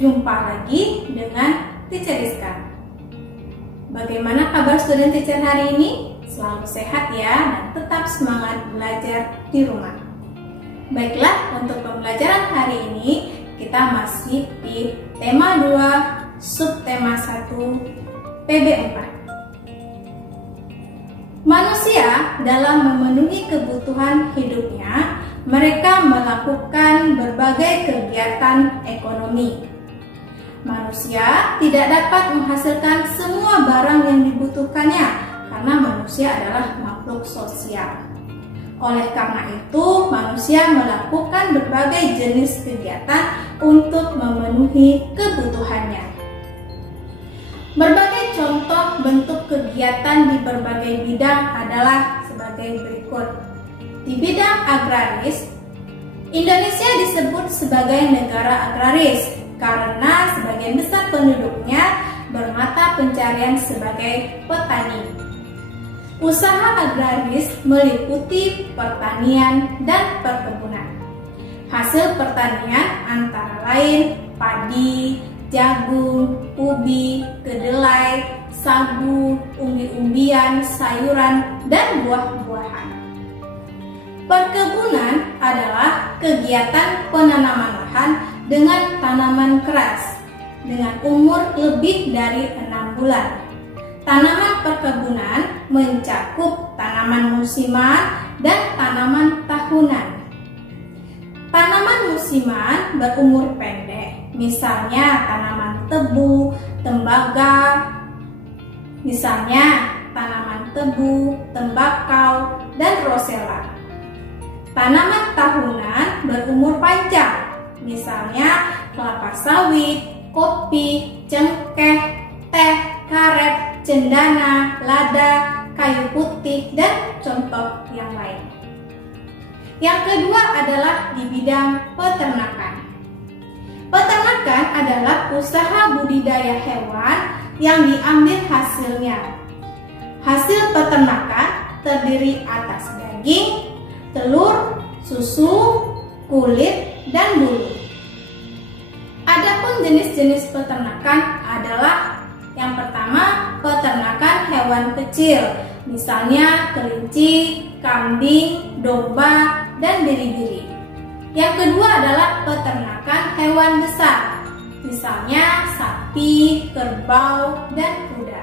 Jumpa lagi dengan Teacher Rizka. Bagaimana kabar student teacher hari ini? Selalu sehat ya, dan tetap semangat belajar di rumah. Baiklah, untuk pembelajaran hari ini kita masih di tema 2, subtema 1, PB 4. Manusia dalam memenuhi kebutuhan hidupnya, mereka melakukan berbagai kegiatan ekonomi. Manusia tidak dapat menghasilkan semua barang yang dibutuhkannya karena manusia adalah makhluk sosial. Oleh karena itu, manusia melakukan berbagai jenis kegiatan untuk memenuhi kebutuhannya. Berbagai contoh bentuk kegiatan di berbagai bidang adalah sebagai berikut. Di bidang agraris, Indonesia disebut sebagai negara agraris karena sebagian besar penduduknya bermata pencarian sebagai petani. Usaha agraris meliputi pertanian dan perkebunan. Hasil pertanian antara lain padi, jagung, ubi, kedelai, sagu, umbi-umbian, sayuran, dan buah-buahan. Perkebunan adalah kegiatan penanaman lahan dengan tanaman keras dengan umur lebih dari 6 bulan. Tanaman perkebunan mencakup tanaman musiman dan tanaman tahunan. Tanaman musiman berumur pendek, misalnya tanaman tebu, tembaga, tembakau, dan rosella. Tanaman tahunan berumur panjang, misalnya kelapa sawit, kopi, cengkeh, teh, karet, cendana, lada, kayu putih, dan contoh yang lain. Yang kedua adalah di bidang peternakan. Peternakan adalah usaha budidaya hewan yang diambil hasilnya. Hasil peternakan terdiri atas daging, telur, susu, kulit, dan bulu. Adapun jenis-jenis peternakan adalah yang pertama, peternakan hewan kecil, misalnya kelinci, kambing, domba, dan biri-biri. Yang kedua adalah peternakan hewan besar, misalnya sapi, kerbau, dan kuda.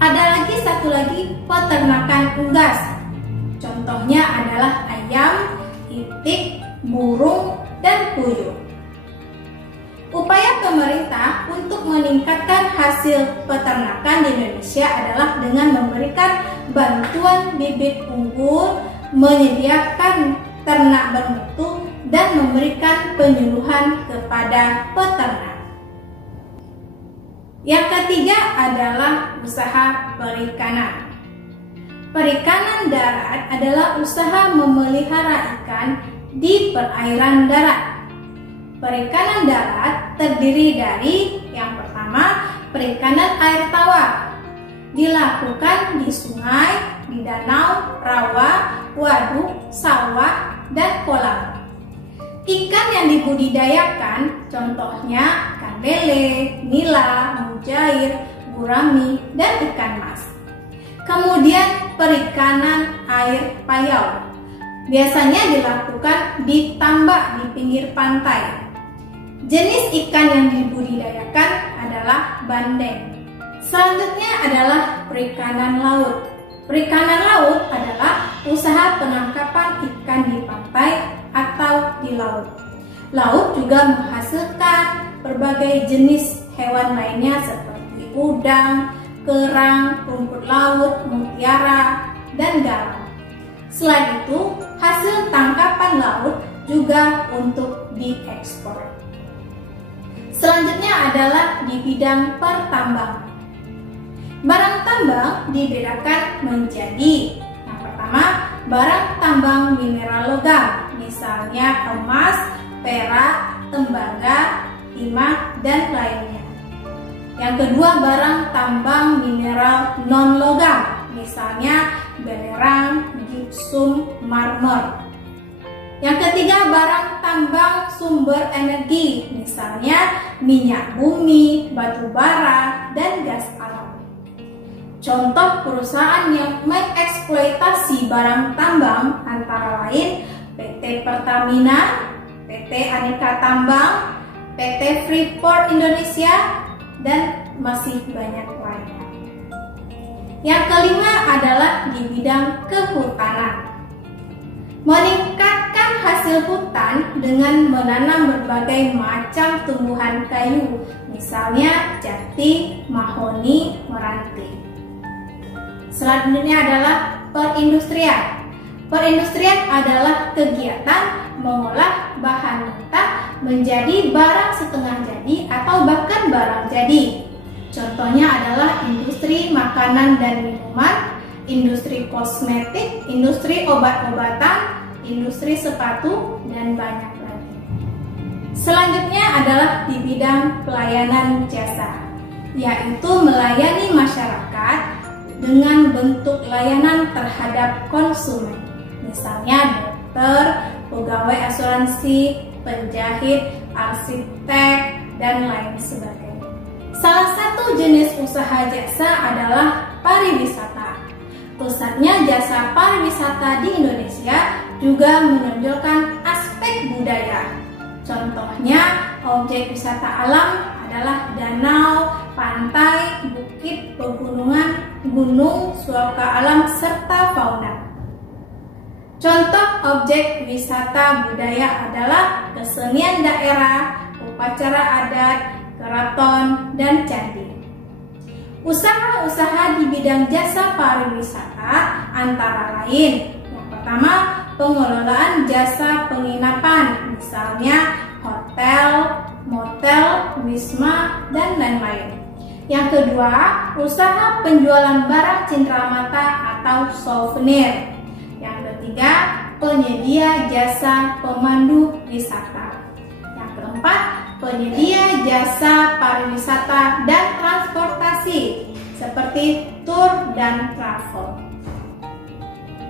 Ada satu lagi peternakan unggas. Contohnya adalah ayam, itik, burung, dan puyuh. Upaya pemerintah untuk meningkatkan hasil peternakan di Indonesia adalah dengan memberikan bantuan bibit unggul, menyediakan ternak bermutu, dan memberikan penyuluhan kepada peternak. Yang ketiga adalah usaha perikanan. Perikanan darat adalah usaha memelihara ikan di perairan darat. Perikanan darat terdiri dari yang pertama, perikanan air tawar. Dilakukan di sungai, di danau, rawa, waduk, sawah, dan kolam. Ikan yang dibudidayakan contohnya ikan lele, nila, mujair, gurami, dan ikan mas. Kemudian perikanan air payau. Biasanya dilakukan di tambak di pinggir pantai. Jenis ikan yang dibudidayakan adalah bandeng. Selanjutnya adalah perikanan laut. Perikanan laut adalah usaha penangkapan ikan di pantai atau di laut. Laut juga menghasilkan berbagai jenis hewan lainnya seperti udang, kerang, rumput laut, mutiara, dan garam. Selain itu, hasil tangkapan laut juga untuk diekspor. Selanjutnya adalah di bidang pertambangan. Barang tambang dibedakan menjadi yang pertama, barang tambang mineral logam, misalnya emas, perak, tembaga, timah, dan lainnya. Yang kedua, barang tambang mineral non logam, misalnya belerang, gipsum, marmer. Yang ketiga, barang tambang sumber energi, misalnya minyak bumi, batu bara, dan gas alam. Contoh perusahaan yang mengeksploitasi barang tambang antara lain PT Pertamina, PT Aneka Tambang, PT Freeport Indonesia, dan masih banyak lainnya. Yang kelima adalah di bidang kehutanan. Meningkatkan hasil hutan dengan menanam berbagai macam tumbuhan kayu, misalnya jati, mahoni, meranti. Selanjutnya adalah perindustrian. Perindustrian adalah kegiatan mengolah bahan mentah menjadi barang setengah jadi atau bahkan barang jadi. Contohnya adalah industri makanan dan minuman, industri kosmetik, industri obat-obatan, industri sepatu, dan banyak lagi. Selanjutnya adalah di bidang pelayanan jasa, yaitu melayani masyarakat dengan bentuk layanan terhadap konsumen, misalnya dokter, pegawai asuransi, penjahit, arsitek, dan lain sebagainya. Salah satu jenis usaha jasa adalah pariwisata. Pusatnya jasa pariwisata di Indonesia juga menonjolkan aspek budaya. Contohnya, objek wisata alam adalah danau, pantai, bukit, pegunungan, gunung, suaka alam, serta fauna. Contoh objek wisata budaya adalah kesenian daerah, upacara adat, keraton, dan candi. Usaha-usaha di bidang jasa pariwisata antara lain: yang pertama, pengelolaan jasa penginapan, misalnya hotel, motel, wisma, dan lain-lain. Yang kedua, usaha penjualan barang cindramata atau souvenir. Yang ketiga, penyedia jasa pemandu wisata. Yang keempat, penyedia jasa pariwisata dan transportasi seperti tour dan travel.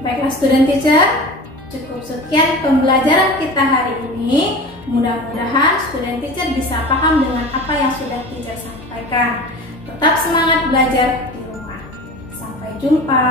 Baiklah student teacher, cukup sekian pembelajaran kita hari ini. Mudah-mudahan student teacher bisa paham dengan apa yang sudah teacher sampaikan. Tetap semangat belajar di rumah. Sampai jumpa.